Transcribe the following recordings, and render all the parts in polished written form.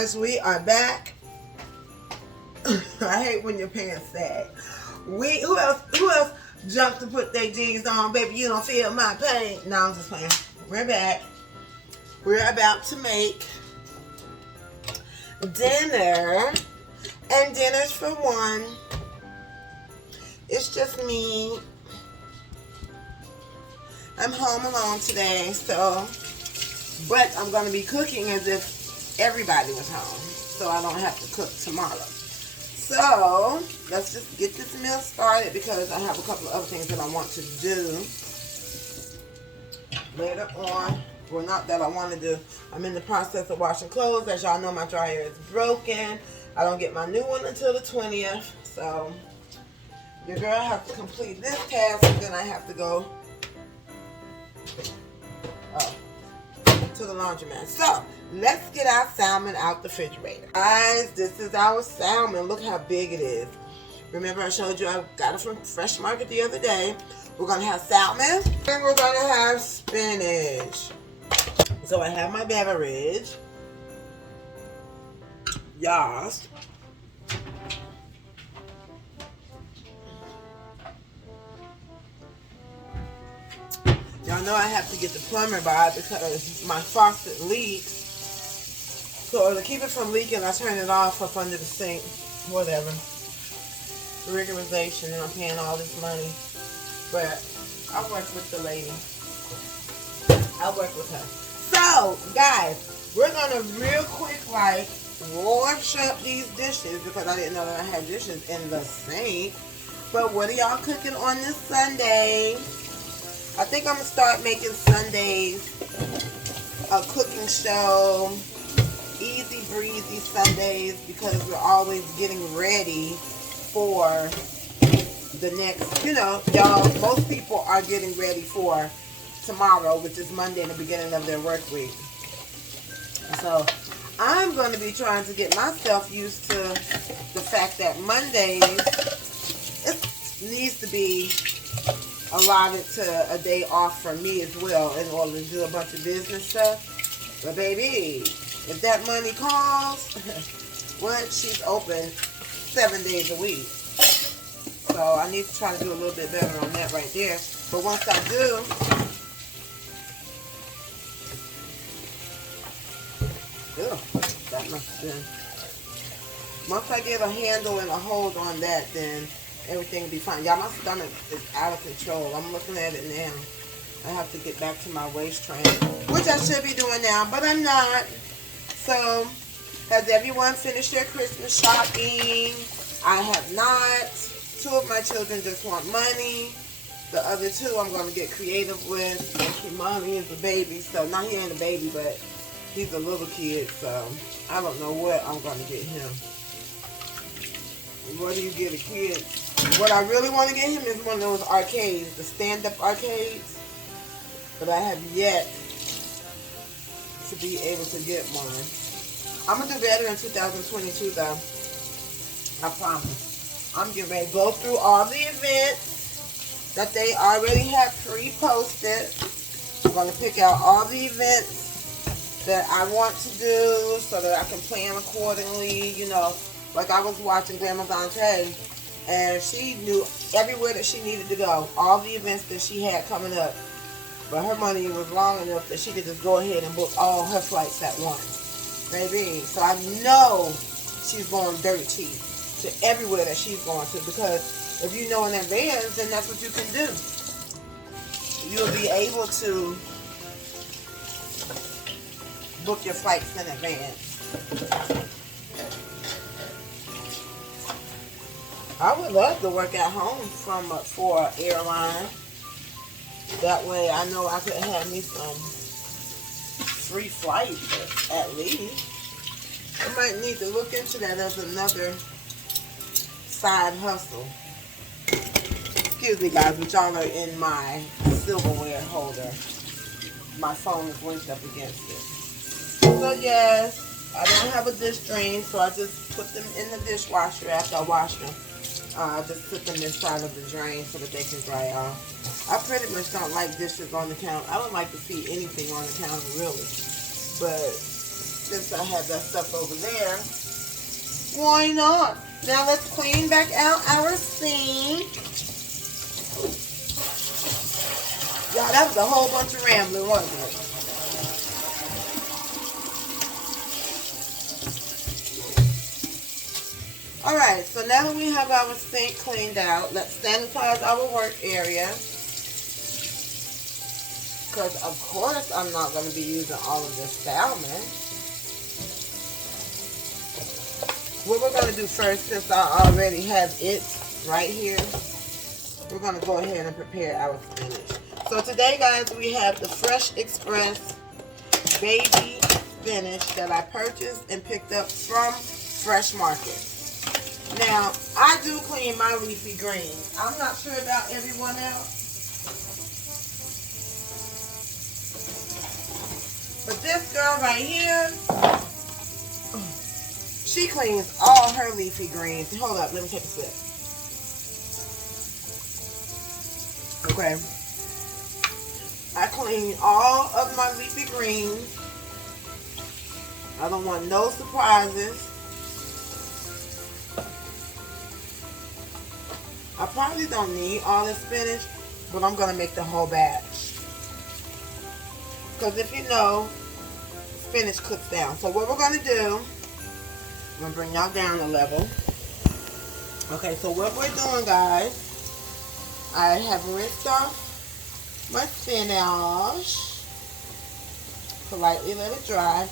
guys, we are back. I hate when your pants sag. Who else jumped to put their jeans on? Baby, you don't feel my pain. No, I'm just playing. We're back. We're about to make dinner. And dinner's for one. It's just me. I'm home alone today, so, but I'm going to be cooking as if everybody was home, so I don't have to cook tomorrow. So, let's just get this meal started because I have a couple of other things that I want to do later on. Well, not that I want to do. I'm in the process of washing clothes. As y'all know, my dryer is broken. I don't get my new one until the 20th, so your girl has to complete this task, and then I have to go to the laundromat. So, let's get our salmon out the refrigerator. Guys, this is our salmon. Look how big it is. Remember I showed you I got it from Fresh Market the other day. We're going to have salmon and we're going to have spinach. So I have my beverage. Yas. Y'all know I have to get the plumber by because my faucet leaks. So to keep it from leaking, I turn it off up under the sink. Whatever. Regularization, and I'm paying all this money. But I'll work with the lady. I'll work with her. So, guys, we're going to real quick, like, wash up these dishes because I didn't know that I had dishes in the sink. But what are y'all cooking on this Sunday? I think I'm going to start making Sundays a cooking show, easy breezy Sundays, because we're always getting ready for the next, you know, y'all, most people are getting ready for tomorrow, which is Monday, the beginning of their work week. So I'm going to be trying to get myself used to the fact that Mondays, it needs to be allotted to a day off for me as well in order to do a bunch of business stuff. But baby, if that money calls, what, she's open 7 days a week. So I need to try to do a little bit better on that right there. But once I do, that must have been, once I get a handle and a hold on that, then everything will be fine. Y'all, my stomach is out of control. I'm looking at it now. I have to get back to my waist training, which I should be doing now, but I'm not. So, has everyone finished their Christmas shopping? I have not. 2 of my children just want money. The other 2 I'm going to get creative with. Kimani is a baby, so not he ain't a baby, but he's a little kid, so I don't know what I'm going to get him. What do you get a kid? What I really want to get him is one of those arcades, the stand-up arcades. But I have yet to be able to get one. I'm going to do better in 2022, though. I promise. I'm getting ready to go through all the events that they already have pre-posted. I'm going to pick out all the events that I want to do so that I can plan accordingly. You know, like I was watching Grandma Dante, and she knew everywhere that she needed to go, all the events that she had coming up. But her money was long enough that she could just go ahead and book all her flights at once. Baby, so I know she's going dirt cheap to everywhere that she's going to, because if you know in advance, then that's what you can do. You'll be able to book your flights in advance. I would love to work at home for an airline. That way I know I could have me some free flights at least. I might need to look into that as another side hustle. Excuse me guys, but y'all are in my silverware holder. My phone is linked up against it. So yes, I don't have a dish drain, so I just put them in the dishwasher after I wash them. I just put them inside of the drain so that they can dry off. I pretty much don't like dishes on the counter. I don't like to see anything on the counter really. But since I have that stuff over there, why not? Now let's clean back out our sink. Y'all, that was a whole bunch of rambling, wasn't it? Alright, so now that we have our sink cleaned out, let's sanitize our work area. Because, of course, I'm not going to be using all of this salmon. What we're going to do first, since I already have it right here, we're going to go ahead and prepare our spinach. So today, guys, we have the Fresh Express baby spinach that I purchased and picked up from Fresh Market. Now, I do clean my leafy greens. I'm not sure about everyone else. But this girl right here, she cleans all her leafy greens. Hold up, let me take a sip. Okay. I clean all of my leafy greens. I don't want no surprises. I probably don't need all the spinach, but I'm going to make the whole batch. Because if you know, spinach cooks down. So what we're going to do, I'm going to bring y'all down a level. Okay, so what we're doing, guys, I have rinsed off my spinach. Politely let it dry.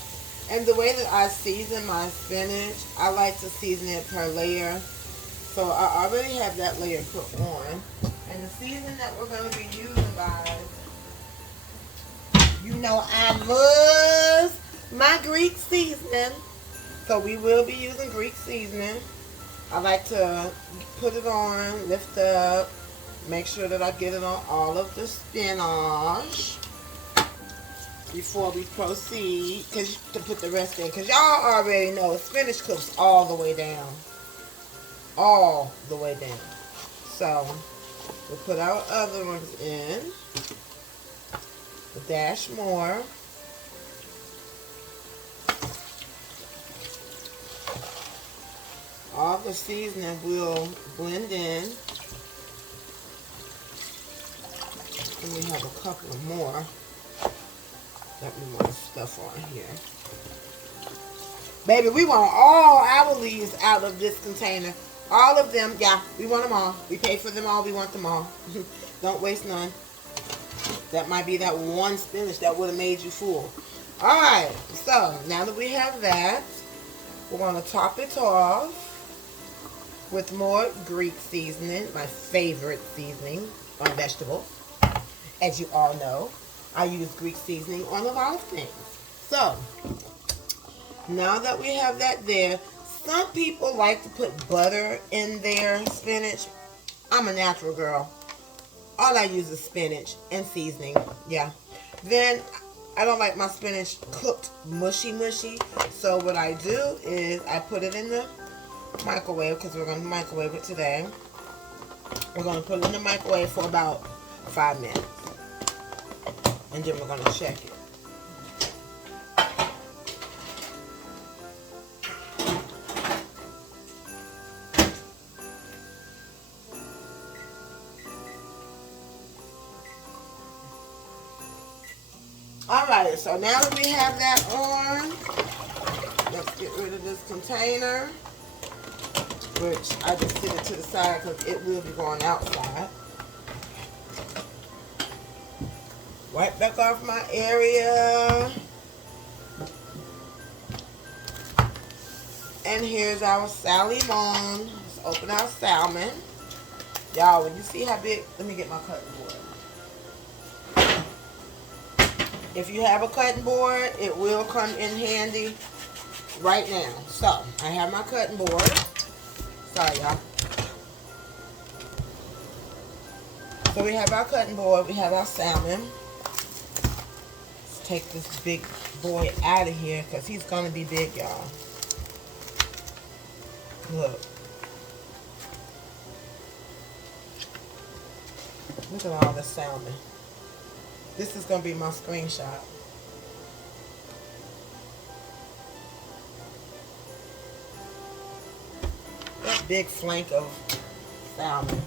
And the way that I season my spinach, I like to season it per layer. So I already have that layer put on. And the season that we're going to be using, guys, you know I love my Greek seasoning. So we will be using Greek seasoning. I like to put it on, lift up, make sure that I get it on all of the spinach before we proceed. Because you can put the rest in. Because y'all already know spinach cooks all the way down. All the way down. So we'll put our other ones in. A dash more. All the seasoning will blend in. And we have a couple more that we want to stuff on here. Baby, we want all our leaves out of this container. All of them, yeah, we want them all. We pay for them all, we want them all. Don't waste none. That might be that one spinach that would have made you full. Alright, so now that we have that, we're going to top it off with more Greek seasoning, my favorite seasoning on vegetables. As you all know, I use Greek seasoning on a lot of things. So, now that we have that there, some people like to put butter in their spinach. I'm a natural girl. All I use is spinach and seasoning. Yeah. Then I don't like my spinach cooked mushy. So what I do is I put it in the microwave, because we're going to microwave it today. We're going to put it in the microwave for about 5 minutes. And then we're going to check it. Alright, so now that we have that on, let's get rid of this container, which I just sit it to the side because it will be going outside. Wipe back off my area. And here's our salmon. Let's open our salmon. Y'all, when you see how big, let me get my cutting board. If you have a cutting board, it will come in handy right now. So, I have my cutting board. Sorry, y'all. So, we have our cutting board. We have our salmon. Let's take this big boy out of here because he's going to be big, y'all. Look. Look at all the salmon. This is going to be my screenshot. that big flank of salmon.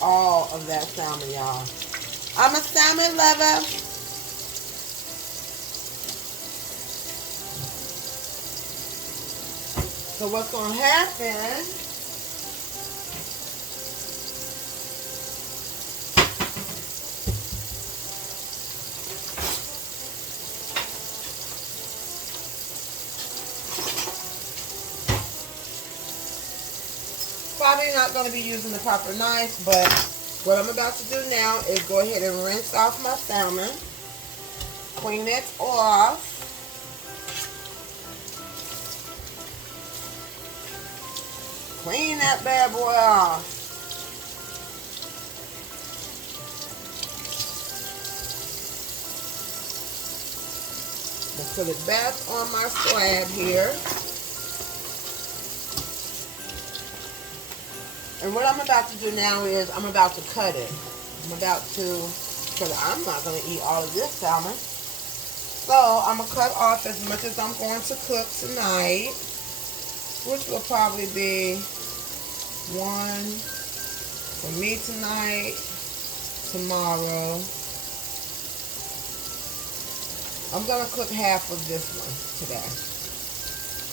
All of that salmon, y'all. I'm a salmon lover. So what's going to happen, probably not going to be using the proper knife, but what I'm about to do now is go ahead and rinse off my salmon. Clean it off. Clean that bad boy off. And put it back on my slab here. And what I'm about to do now is I'm about to cut it. I'm about to, because I'm not going to eat all of this salmon. So I'm going to cut off as much as I'm going to cook tonight, which will probably be one for me tonight, tomorrow. I'm going to cook half of this one today.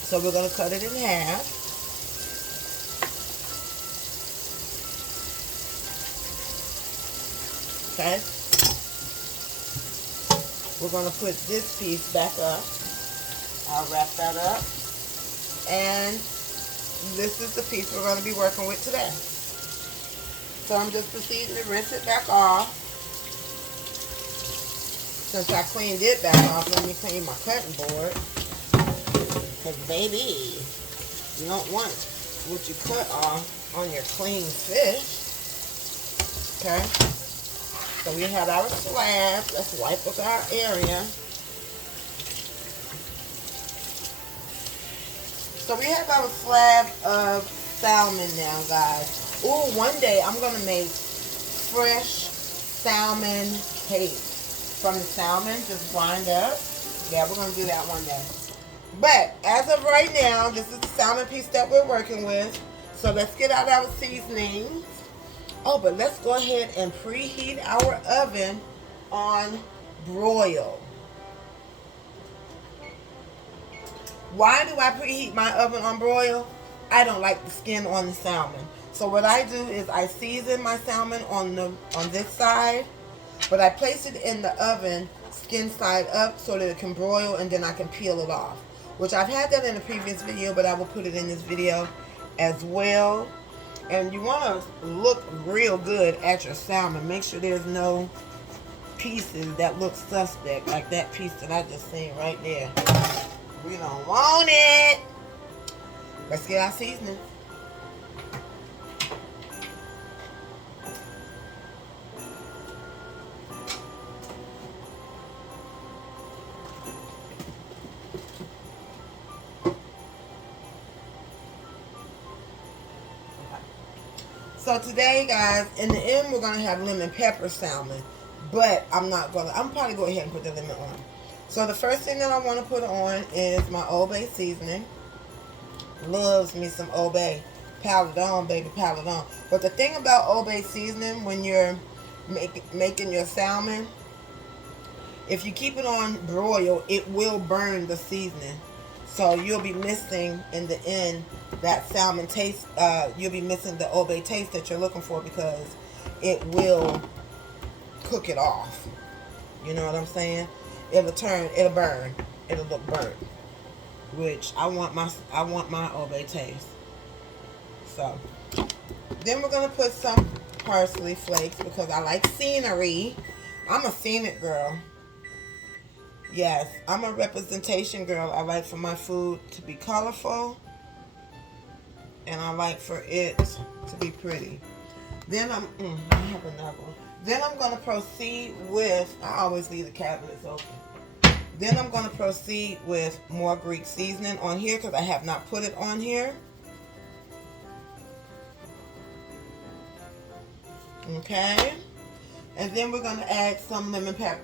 So we're going to cut it in half. Okay, we're going to put this piece back up. I'll wrap that up. And this is the piece we're going to be working with today. So I'm just proceeding to rinse it back off. Since I cleaned it back off, let me clean my cutting board. Because baby, you don't want what you cut off on your clean fish. Okay. So we have our slab. Let's wipe up our area. So we have our slab of salmon now, guys. Ooh, one day I'm going to make fresh salmon paste from the salmon. Just grind up. Yeah, we're going to do that one day. But as of right now, this is the salmon piece that we're working with. So let's get out our seasonings. Oh, but let's go ahead and preheat our oven on broil. Why do I preheat my oven on broil? I don't like the skin on the salmon. So what I do is I season my salmon on this side, but I place it in the oven skin side up so that it can broil, and then I can peel it off. Which I've had that in a previous video, but I will put it in this video as well. And you want to look real good at your salmon. Make sure there's no pieces that look suspect, like that piece that I just seen right there. We don't want it. Let's get our seasoning. So today, guys, in the end, we're going to have lemon pepper salmon. But I'm probably go ahead and put the lemon on. So the first thing that I want to put on is my Old Bay seasoning. Loves me some Old Bay. Pile it on, baby, pile it on. But the thing about Old Bay seasoning when you're making your salmon, if you keep it on broil, it will burn the seasoning. So you'll be missing, in the end, that salmon taste. You'll be missing the Old Bay taste that you're looking for, because it will cook it off. You know what I'm saying? It'll burn. It'll look burnt. Which I want my Old Bay taste. So then we're gonna put some parsley flakes because I like scenery. I'm a scenic girl. Yes, I'm a representation girl. I like for my food to be colorful, and I like for it to be pretty. Then I have another one. Then I'm going to proceed with, I always leave the cabinets open. Then I'm going to proceed with more Greek seasoning on here because I have not put it on here. Okay. And then we're going to add some lemon pepper.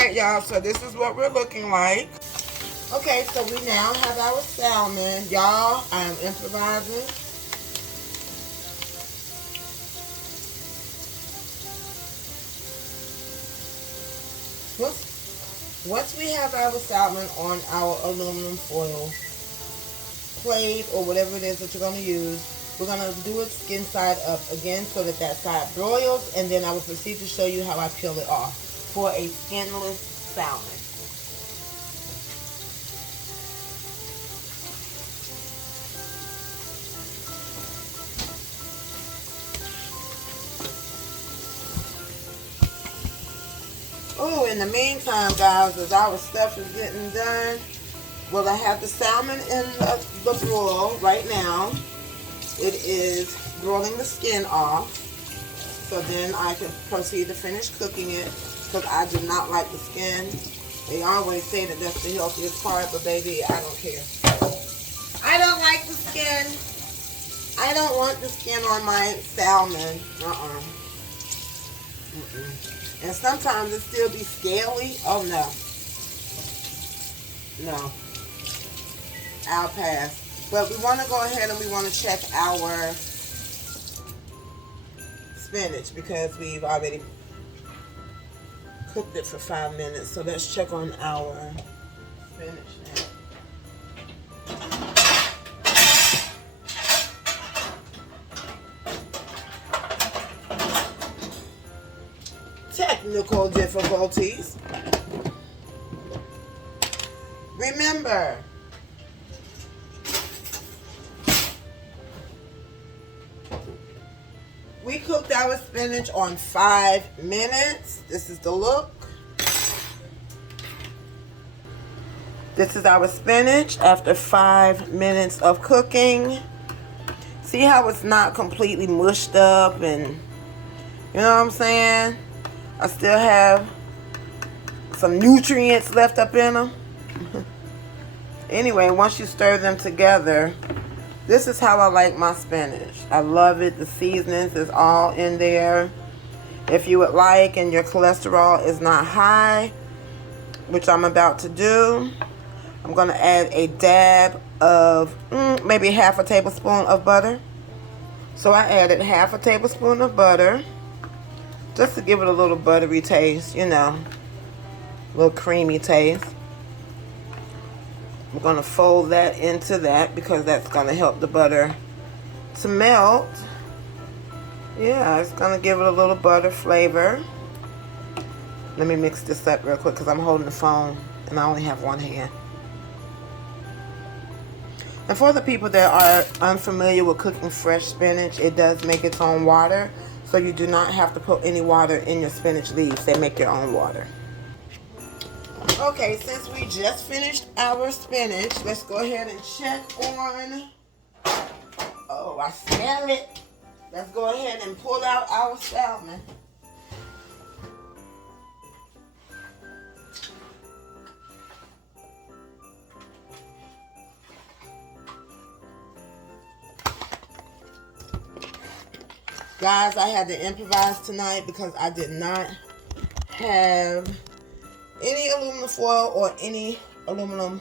right, y'all, so this is what we're looking like. Okay, so we now have our salmon. Y'all, I am improvising. Once we have our salmon on our aluminum foil plate or whatever it is that you're going to use, we're going to do it skin side up again so that that side broils, and then I will proceed to show you how I peel it off for a skinless salmon. Oh, in the meantime, guys, as our stuff is getting done, well, I have the salmon in the broil right now. It is broiling the skin off. So then I can proceed to finish cooking it, because I do not like the skin. They always say that that's the healthiest part, but baby, I don't care. I don't like the skin. I don't want the skin on my salmon. And sometimes it still be scaly. Oh, no. No. I'll pass. But we want to go ahead and we want to check our spinach because we've already cooked it for 5 minutes. So let's check on our spinach now. Technical difficulties. Remember, we cooked our spinach on 5 minutes. This is the look. This is our spinach after 5 minutes of cooking. See how it's not completely mushed up and, you know what I'm saying? I still have some nutrients left up in them. Anyway, once you stir them together, this is how I like my spinach. I love it. The seasonings is all in there. If you would like and your cholesterol is not high, which I'm about to do, I'm going to add a dab of maybe half a tablespoon of butter. So I added half a tablespoon of butter just to give it a little buttery taste, you know, a little creamy taste. I'm going to fold that into that because that's going to help the butter to melt. Yeah, it's going to give it a little butter flavor. Let me mix this up real quick because I'm holding the phone and I only have one hand. And for the people that are unfamiliar with cooking fresh spinach, it does make its own water. So you do not have to put any water in your spinach leaves. They make your own water. Okay, since we just finished our spinach, let's go ahead and check on... Oh, I smell it. Let's go ahead and pull out our salmon. Guys, I had to improvise tonight because I did not have any aluminum foil or any aluminum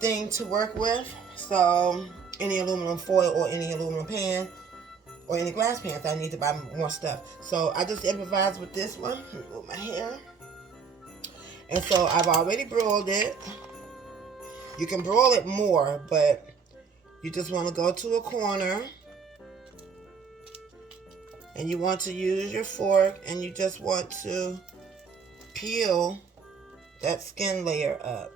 thing to work with. So, any aluminum foil or any aluminum pan or any glass pans. I need to buy more stuff. So, I just improvised with this one. With my hair. And so, I've already broiled it. You can broil it more, but you just want to go to a corner. And you want to use your fork and you just want to peel that skin layer up.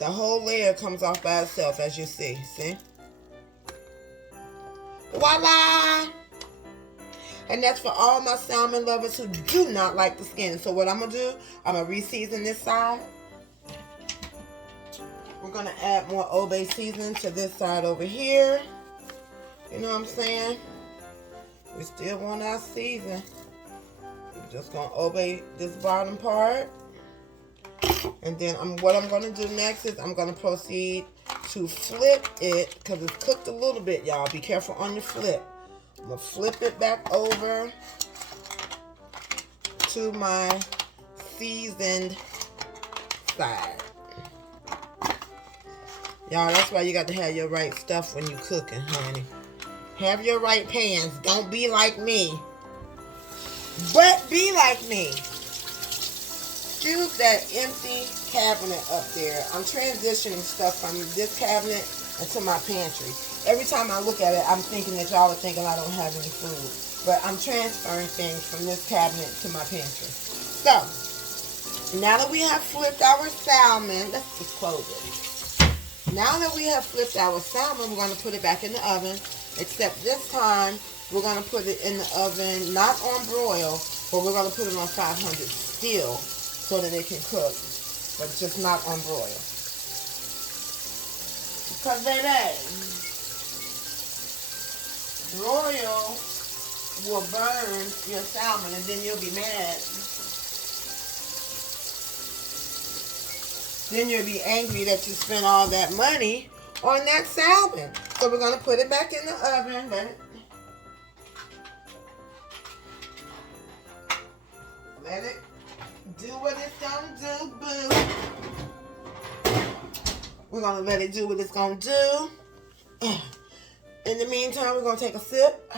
The whole layer comes off by itself, as you see. See? Voila! And that's for all my salmon lovers who do not like the skin. So what I'm going to do, I'm going to re-season this side. We're going to add more Old-Bay seasoning to this side over here. You know what I'm saying? We still want our season. We're just going to obey this bottom part. And then what I'm going to do next is I'm going to proceed to flip it because it's cooked a little bit, y'all. Be careful on your flip. I'm going to flip it back over to my seasoned side. Y'all, that's why you got to have your right stuff when you cooking, honey. Have your right pans. Don't be like me. But be like me. Choose that empty cabinet up there. I'm transitioning stuff from this cabinet into my pantry. Every time I look at it, I'm thinking that y'all are thinking I don't have any food. But I'm transferring things from this cabinet to my pantry. So, now that we have flipped our salmon, let's just close it. Now that we have flipped our salmon, we're going to put it back in the oven. Except this time, we're going to put it in the oven, not on broil, but we're going to put it on 500 still so that it can cook, but just not on broil. Because, baby, broil will burn your salmon and then you'll be mad. Then you'll be angry that you spent all that money on that salmon. So we're going to put it back in the oven. Let it do what it's going to do, boo. We're going to let it do what it's going to do. In the meantime, we're going to take a sip.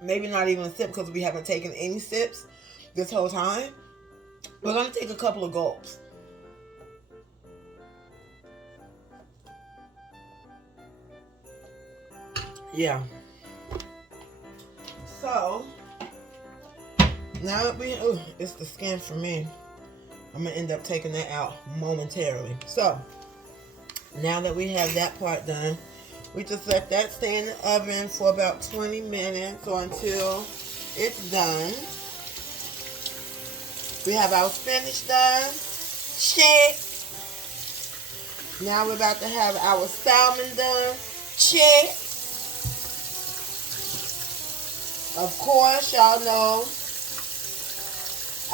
Maybe not even a sip because we haven't taken any sips this whole time. We're going to take a couple of gulps. Yeah. So, now that we, it's the skin for me. I'm going to end up taking that out momentarily. So, now that we have that part done, we just let that stay in the oven for about 20 minutes or until it's done. We have our spinach done. Check. Now we're about to have our salmon done. Check. Of course, y'all know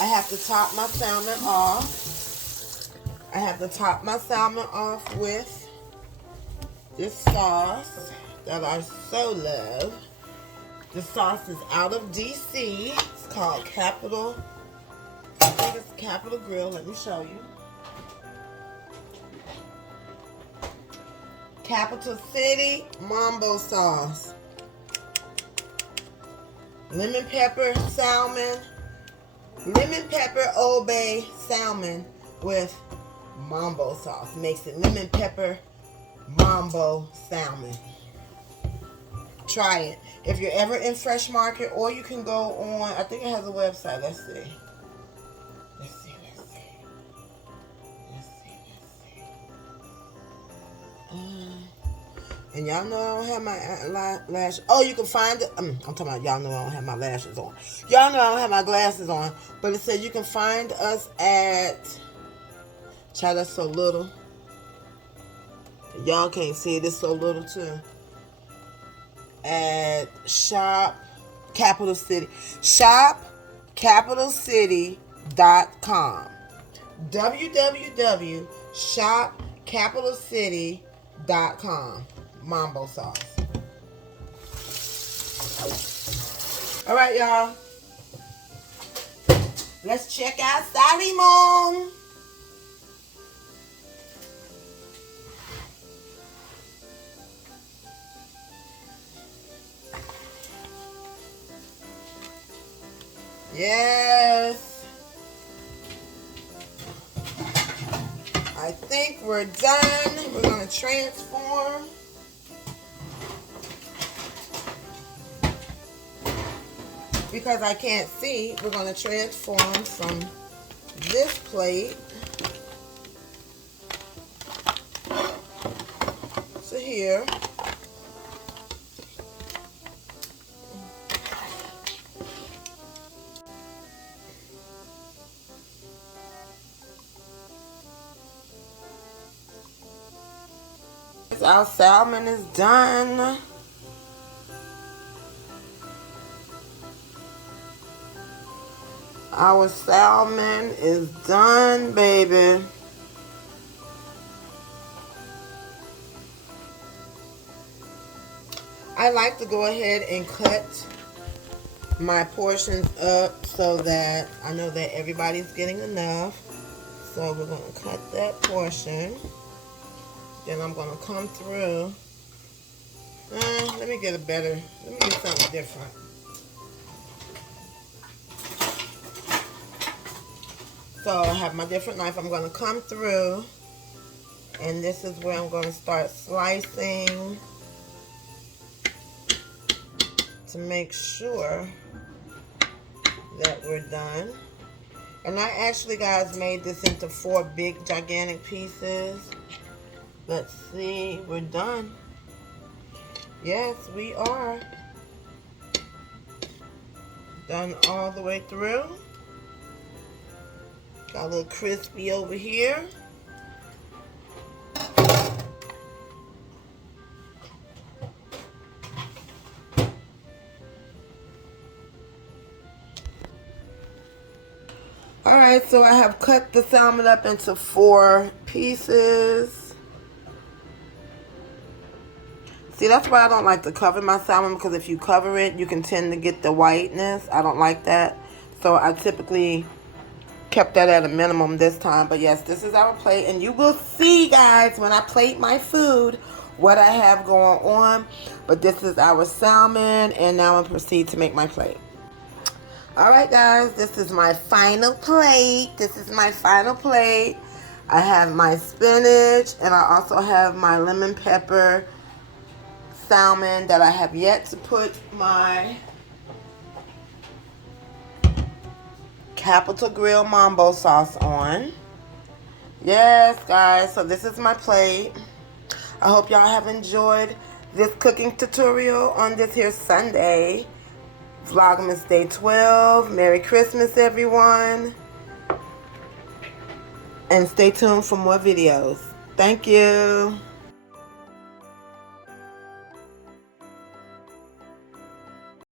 I have to top my salmon off. I have to top my salmon off with this sauce that I so love. The sauce is out of DC. It's called Capital. I think it's Capital Grill. Let me show you. Capital City Mambo sauce. Lemon pepper salmon. Lemon pepper Old Bay salmon with mambo sauce. Makes it lemon pepper mambo salmon. Try it. If you're ever in Fresh Market, or you can go on, I think it has a website. Let's see. And y'all know I don't have my lash. Oh, you can find it. I'm talking about y'all know I don't have my lashes on. Y'all know I don't have my glasses on. But it said you can find us at. Child, that's so little. Y'all can't see it. It's so little too. At Shop Capital City. ShopCapitalCity.com. www.shopcapitalcity.com. Mambo sauce. All right, y'all. Let's check out salmon. Yes. I think we're done. We're going to transform. Because I can't see, we're going to transform from this plate to here. Our salmon is done. Our salmon is done, baby. I like to go ahead and cut my portions up so that I know that everybody's getting enough. So we're going to cut that portion. Then I'm going to come through. Let me get something different. So I have my different knife. I'm going to come through, and this is where I'm going to start slicing to make sure that we're done. And I actually, guys, made this into 4 big, gigantic pieces. Let's see, we're done. Yes, we are. Done all the way through. Got a little crispy over here. Alright, so I have cut the salmon up into 4 pieces. See, that's why I don't like to cover my salmon, because if you cover it, you can tend to get the whiteness. I don't like that. So I typically kept that at a minimum this time. But yes, this is our plate. And you will see, guys, when I plate my food, what I have going on. But this is our salmon. And now I'll proceed to make my plate. Alright, guys, this is my final plate. I have my spinach, and I also have my lemon pepper salmon that I have yet to put my Capital Grill Mambo sauce on. Yes, guys, so this is my plate. I hope y'all have enjoyed this cooking tutorial on this here Sunday. Vlogmas Day 12. Merry Christmas, everyone. And stay tuned for more videos. Thank you.